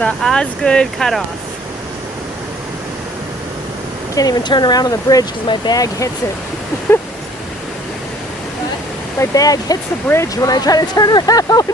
the Osgood cutoff. Can't even turn around on the bridge because my bag hits it. My bag hits the bridge when I try to turn around.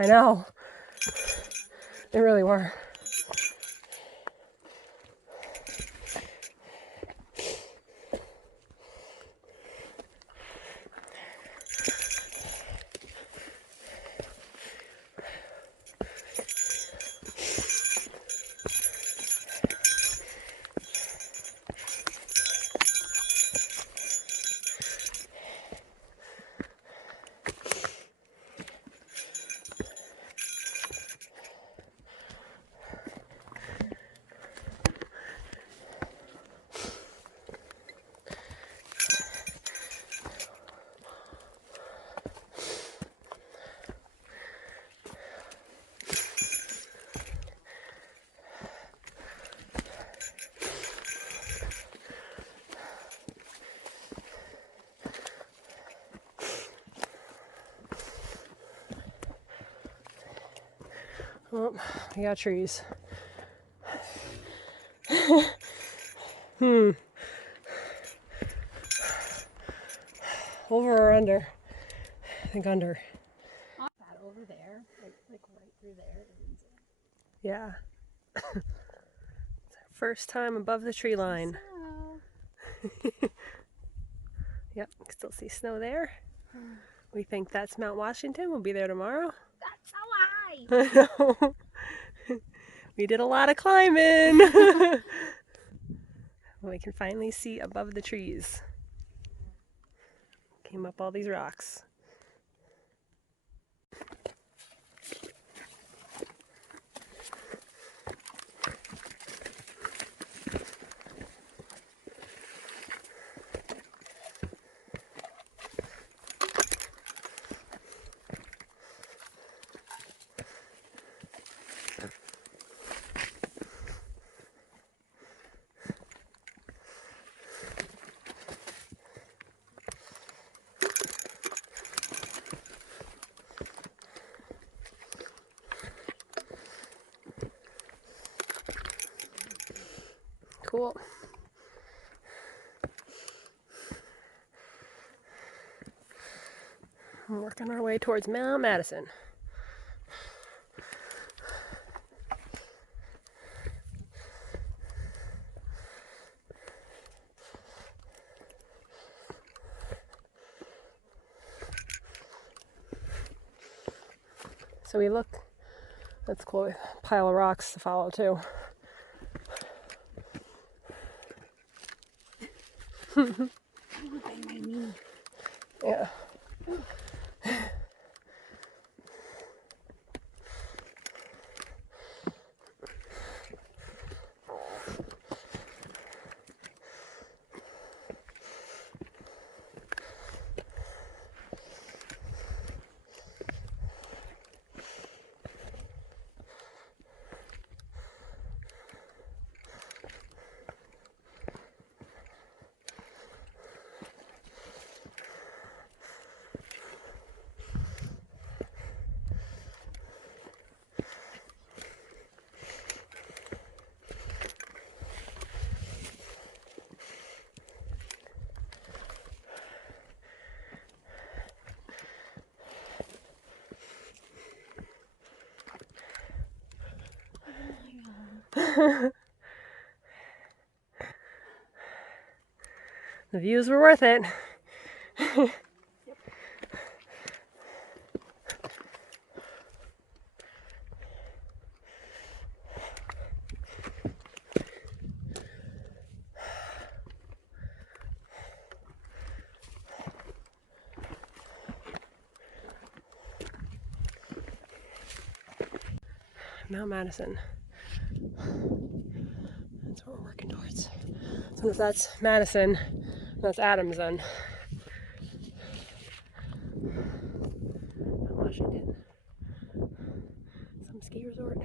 I know. They really were. Oh, we got trees. Over or under? I think under. Over there, like right through there. Yeah. First time above the tree line. Yep, you can still see snow there. We think that's Mount Washington. We'll be there tomorrow. That's a lie! I know. We did a lot of climbing. We can finally see above the trees. Came up all these rocks. Cool. We're working our way towards Mount Madison. So we look, that's cool, a pile of rocks to follow too. Yeah. The views were worth it. Mount Madison. That's what we're working towards. So if that's Madison, that's Adams then. Washington. Some ski resort.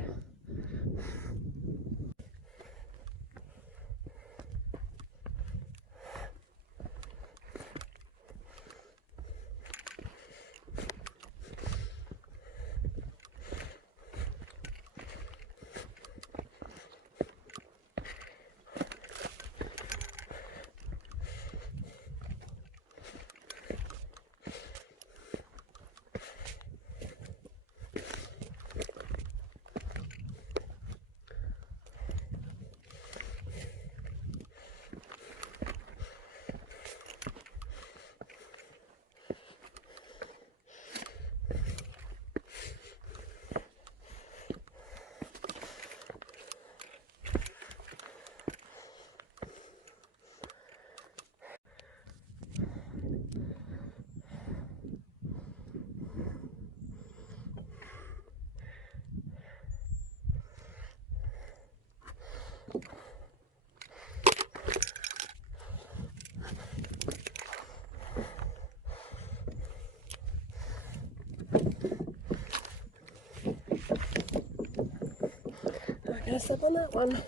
Not gonna step on that one.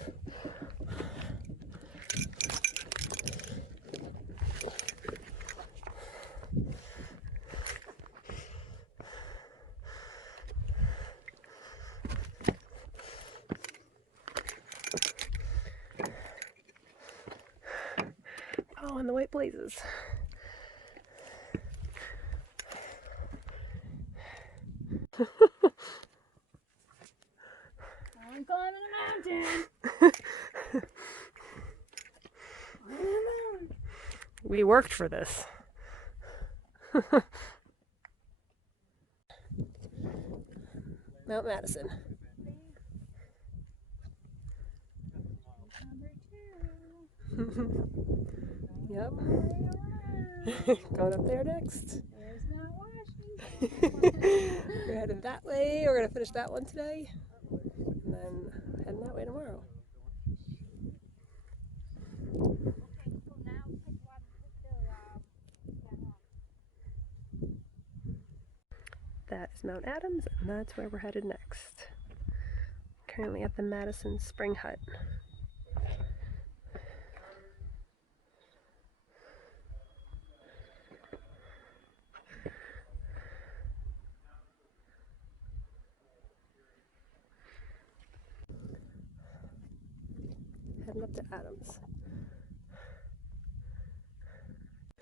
Oh, and the white blazes. I'm climbing a mountain. We worked for this. Mount Madison. Yep. Going up there next. There's Mount Washington. We're headed that way. We're gonna finish that one today, and then heading that way tomorrow. That is Mount Adams, and that's where we're headed next. Currently at the Madison Spring Hut. Heading up to Adams.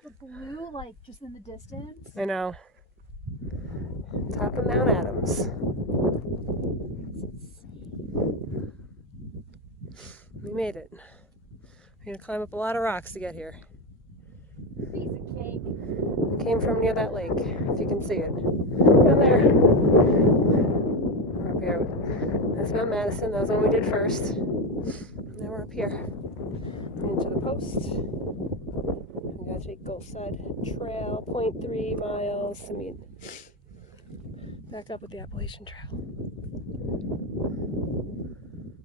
The blue, like just in the distance. I know. Top of Mount Adams. We made it. We're gonna climb up a lot of rocks to get here. Piece of cake. We came from near that lake, if you can see it. Down there. We're up here. That's Mount Madison. That was the one we did first. Now we're up here. Into the post. We gotta take Gulfside Trail, 0.3 miles to meet back up with the Appalachian Trail.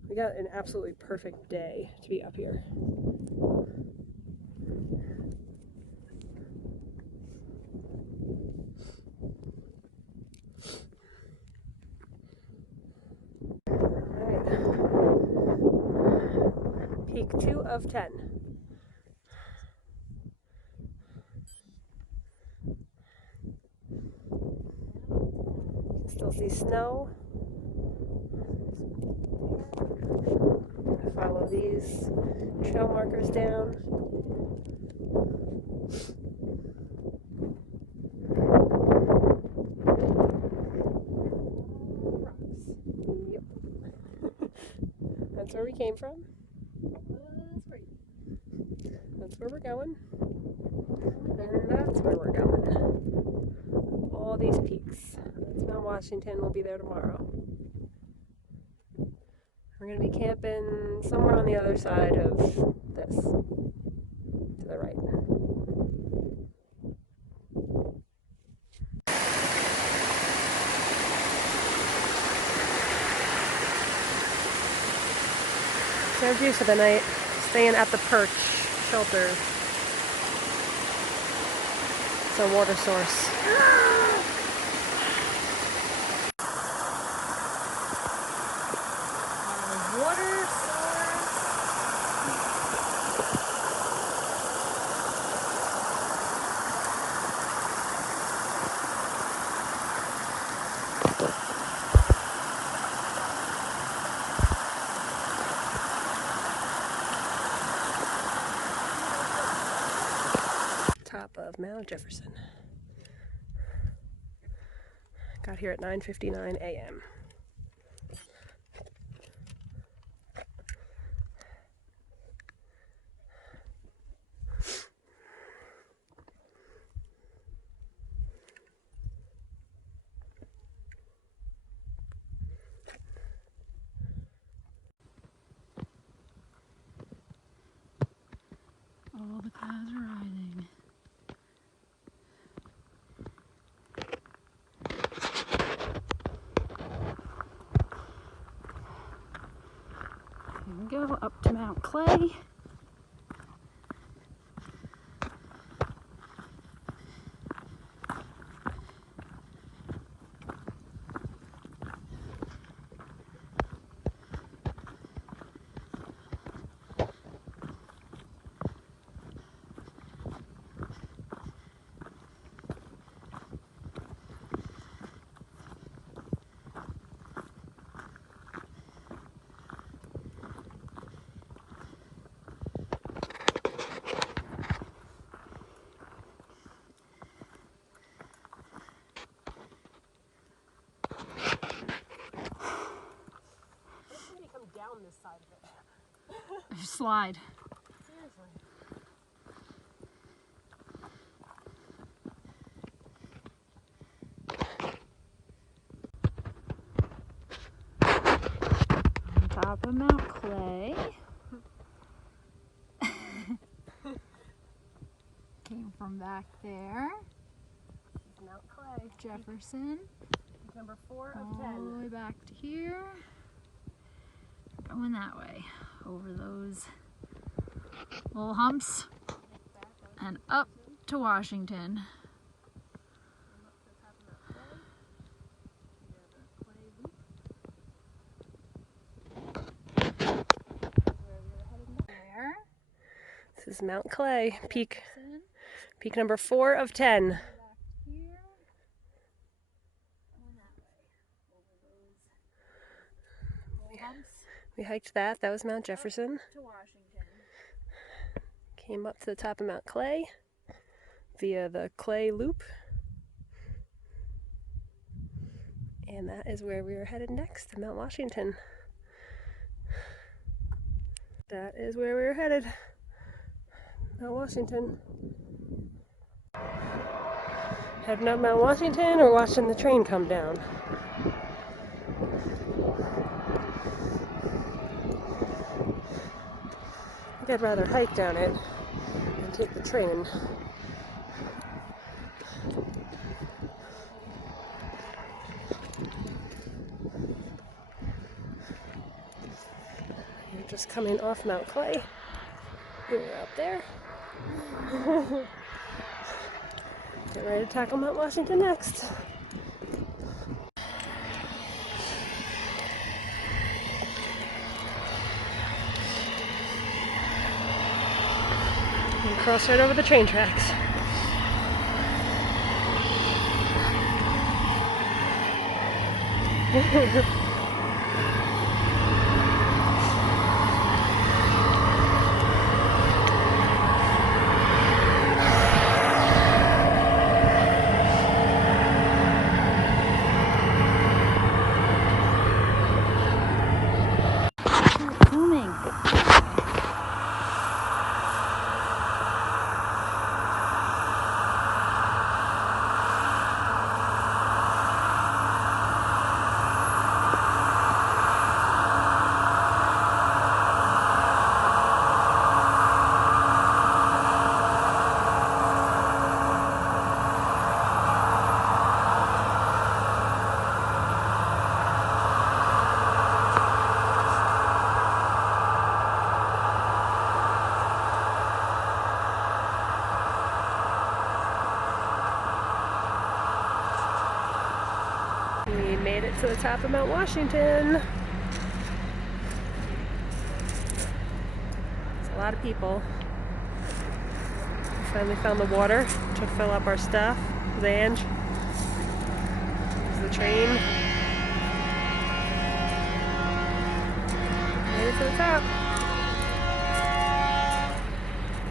We got an absolutely perfect day to be up here. Alright. Peak 2 of 10. Still see snow. Follow these trail markers down. Yep. That's where we came from. That's where we're going. And that's where we're going. All these peaks. That's Mount Washington. We'll be there tomorrow. We're going to be camping somewhere on the other side of this, to the right. It's our view for the night. Staying at the Perch shelter. It's our water source. Water source. Top of Mount Jefferson. Got here at 9:59 a.m. All the clouds are rising. Here we go, up to Mount Clay. Down this side of it. Slide. Seriously. On top of Mount Clay. Came from back there. Mount Clay. Jefferson. Number 4 of All 10. the way back to here. Going that way. Over those little humps. And up to Washington. There. This is Mount Clay, peak Jefferson. number 4 of 10. Back here. Going that way. Over those little humps. We hiked that. That was Mount Jefferson. To Washington. Came up to the top of Mount Clay via the Clay Loop. And that is where we are headed next, to Mount Washington. That is where we are headed. Mount Washington. Heading up Mount Washington or watching the train come down? I think I'd rather hike down it than take the train. You're just coming off Mount Clay. You're out there. Get ready to tackle Mount Washington next. And cross right over the train tracks. to the top of Mount Washington. It's a lot of people. We finally found the water to fill up our stuff. Zange. There's the train. Made it to the top.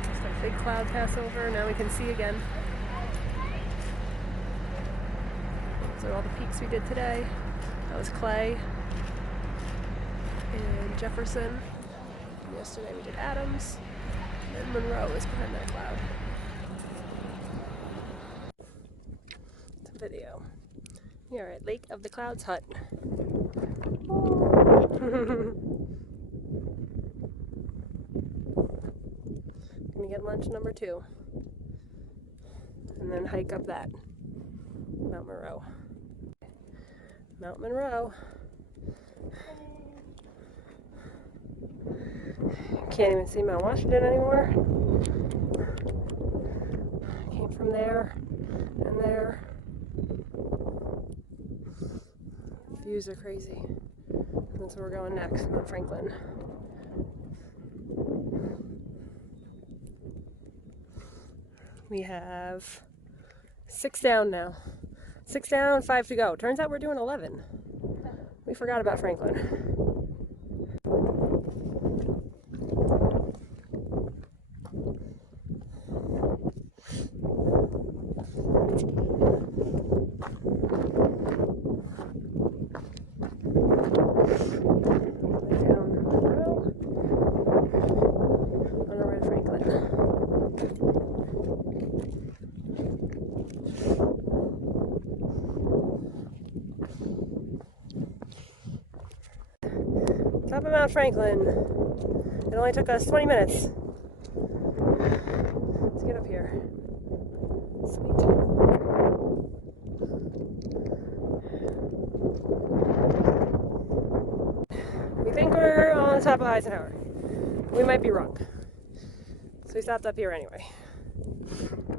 Just a big cloud pass over. Now we can see again. Those are all the peaks we did today. That was Clay and Jefferson. Yesterday we did Adams. And Monroe is behind that cloud. It's a video. We are at Lake of the Clouds Hut. Gonna get lunch number 2. And then hike up that. Mount Monroe. Mount Monroe. Can't even see Mount Washington anymore. Came from there and there. Views are crazy. That's where we're going next, Mount Franklin. We have 6 down now. 6 down, 5 to go. Turns out we're doing 11. We forgot about Franklin. Top of Mount Franklin. It only took us 20 minutes. Let's get up here. Sweet. We think we're on the top of Eisenhower. We might be wrong. So we stopped up here anyway.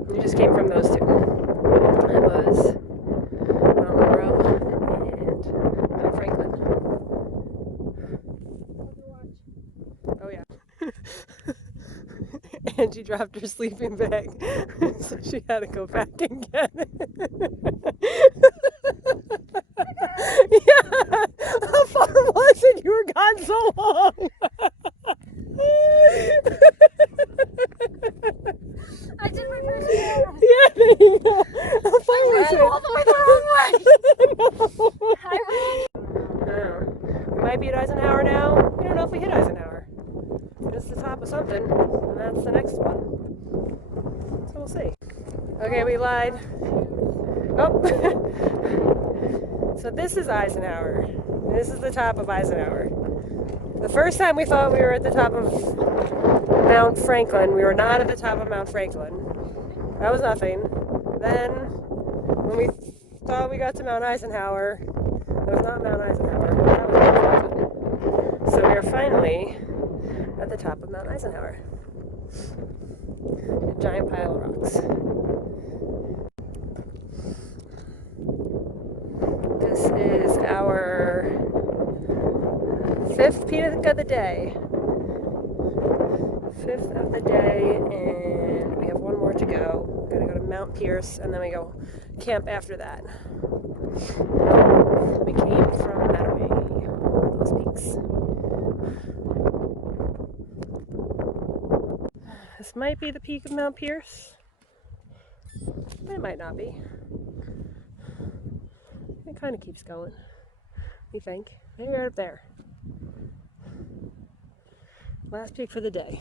We just came from those two. That was Mount Monroe and Mount Franklin. Oh yeah. Angie dropped her sleeping bag, so she had to go back and get it. Yeah. How far was it? You were gone so long. I did my first one. Yeah, there you go. How far was it? All the way the wrong way. I We might be at Eisenhower now. We don't know if we hit Eisenhower. It's the top of something, and that's the next one. So we'll see. Okay, we lied. Oh. So this is Eisenhower. This is the top of Eisenhower. The first time we thought we were at the top of Mount Franklin, we were not at the top of Mount Franklin. That was nothing. Then, when we thought we got to Mount Eisenhower, that was not Mount Eisenhower. That was Mount Franklin. So we are finally at the top of Mount Eisenhower. A giant pile of rocks. This is our 5th peak of the day. 5th of the day, and we have one more to go. We're gonna go to Mount Pierce, and then we go camp after that. We came from that way, those peaks. This might be the peak of Mount Pierce, but it might not be. It kind of keeps going, we think. Maybe right up there. Last peak for the day.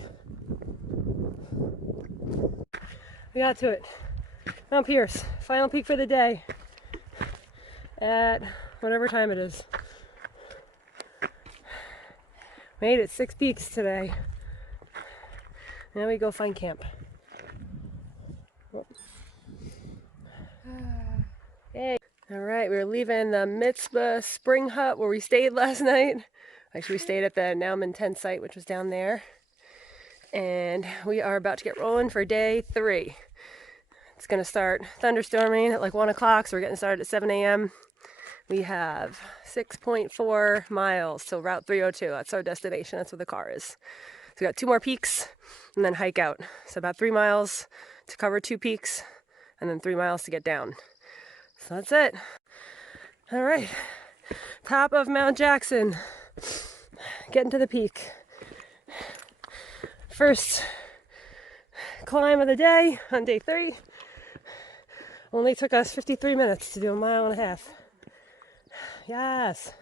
We got to it. Mount Pierce, final peak for the day. At whatever time it is. Made it 6 peaks today. Now we go find camp. Hey. All right, we're leaving the Mitzvah Spring Hut where we stayed last night. Actually, we stayed at the Nauman tent site, which was down there. And we are about to get rolling for day 3. It's going to start thunderstorming at like 1 o'clock, so we're getting started at 7 a.m. We have 6.4 miles till Route 302. That's our destination. That's where the car is. So we got 2 more peaks and then hike out. So about 3 miles to cover 2 peaks and then 3 miles to get down. So that's it. All right. Top of Mount Jackson. Getting to the peak. First climb of the day on day 3. Only took us 53 minutes to do 1.5 miles. Yes.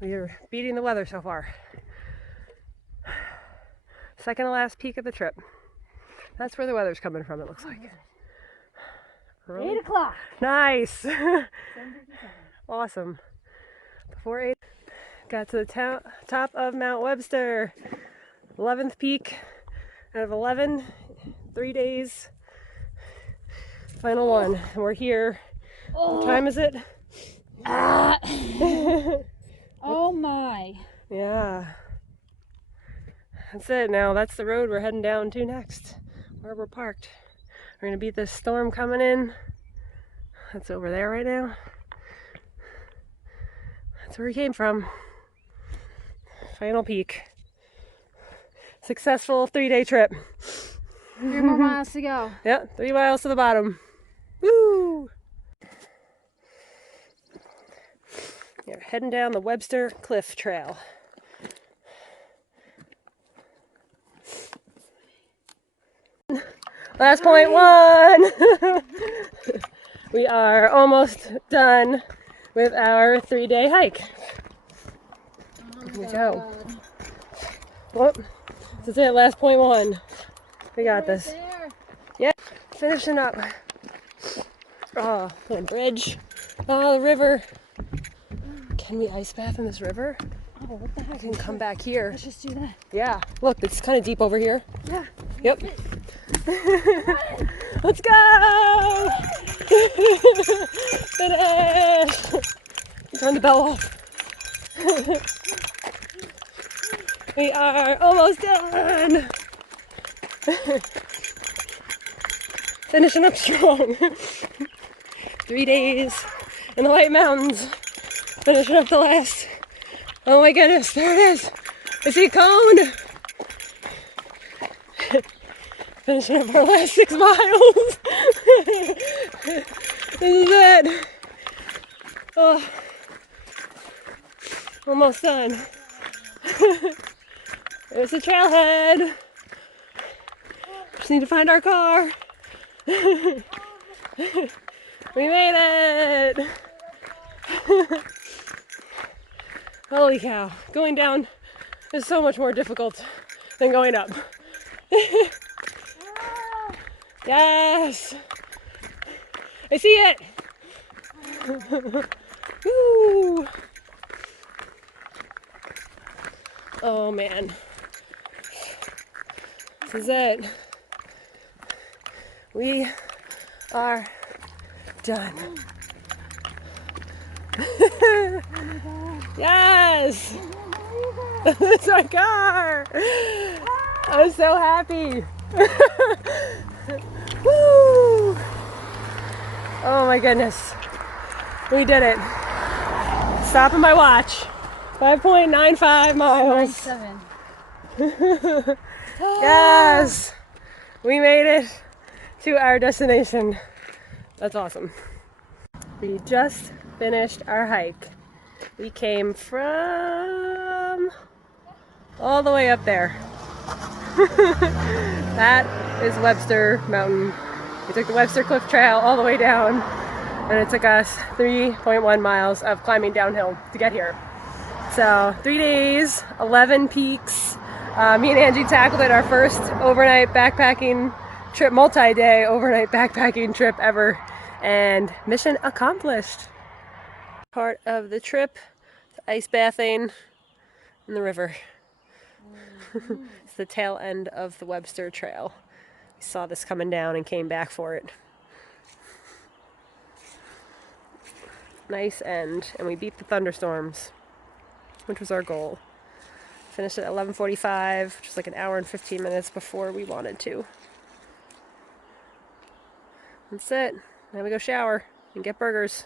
We are beating the weather so far. Second to last peak of the trip. That's where the weather's coming from, it looks like. Early. 8 o'clock. Nice. Awesome. Before 8, got to the top of Mount Webster. 11th peak out of 11. 3 days. Final one. And we're here. What time is it? Oh my. Yeah. That's it now. That's the road we're heading down to next. Where we're parked. We're going to beat this storm coming in. That's over there right now. That's where we came from. Final peak. Successful 3-day trip. 3 more miles to go. Yep, 3 miles to the bottom. Woo! You're heading down the Webster Cliff Trail. Last point 1. We are almost done with our 3-day hike. Here we go. Whoop. This is it, last point 1. We got this. Yep, finishing up. Oh, the bridge. Oh, the river. Can we ice bath in this river? Oh, what the heck? I can come back here. Let's just do that. Yeah, look, it's kind of deep over here. Yeah. Yep. Let's go! Finish! Turn the bell off. We are almost done! Finishing up strong. 3 days in the White Mountains. Finishing up the last. Oh my goodness, there it is. I see a cone. Finishing up our last 6 miles. This is it. Oh, almost done. There's the trailhead. Just need to find our car. We made it. Holy cow. Going down is so much more difficult than going up. Yes! I see it! Woo! Oh man. This is it. We are done. Yes! It's our car! I'm so happy! Woo! Oh my goodness. We did it. Stopping my watch. 5.95 miles. 7. Yes! We made it to our destination. That's awesome. We just finished our hike. We came from all the way up there. That is Webster Mountain. We took the Webster Cliff Trail all the way down, and it took us 3.1 miles of climbing downhill to get here. So 3 days, 11 peaks. Me and Angie tackled it, our first overnight backpacking trip, multi-day overnight backpacking trip ever, and mission accomplished. Part of the trip, ice bathing in the river. It's the tail end of the Webster Trail. We saw this coming down and came back for it. Nice end, and we beat the thunderstorms, which was our goal. Finished at 11:45, which was like an hour and 15 minutes before we wanted to. That's it. Now we go shower and get burgers.